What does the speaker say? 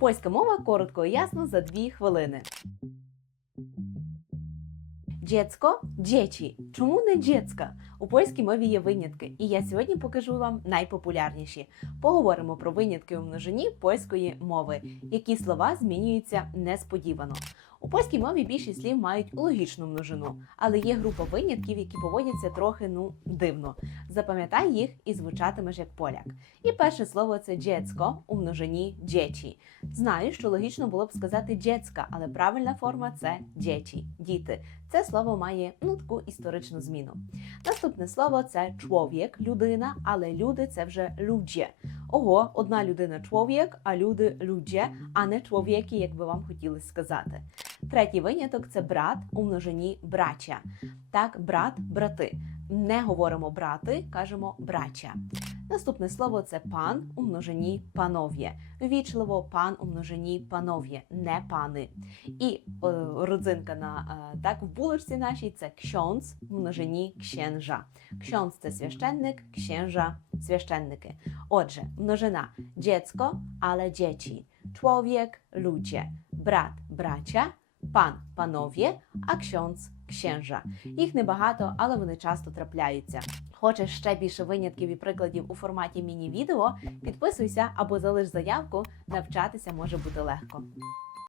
Польська мова коротко і ясно за дві хвилини. Дзєцько – дзєчі. Чому не дзєцька? У польській мові є винятки, і я сьогодні покажу вам найпопулярніші. Поговоримо про винятки у множині польської мови, які слова змінюються несподівано. У польській мові більшість слів мають логічну множину, але є група винятків, які поводяться трохи ну дивно. Запам'ятай їх і звучатимеш як поляк. І перше слово це дзєцько у множині дзєчі. Знаю, що логічно було б сказати дзєцька, але правильна форма це дєчі, діти. Це слово має ну таку історичну зміну. Наступне слово це чоловік, людина, але люди це вже людже. Ого, одна людина чоловік, а люди людже, а не чоловіки, як би вам хотілося сказати. Третій виняток це брат у множині брача. Так, брат, брати. Не говоримо брати, кажемо брача. Наступне слово це пан у множині панов'є. Ввічливо пан у множині панов'є, не пани. І е, родзинка на е, так в булочці нашій це ксьонц в множині ксєнжа. Ксьонц це священник, ксєнжа священники. Отже, множина dziecko, але dzieci, człowiek, ludzie, brat, bracia, пан, панов'є, а ксьонц – księża. Їх небагато, але вони часто трапляються. Хочеш ще більше винятків і прикладів у форматі міні-відео? Підписуйся або залиш заявку. Навчатися може бути легко.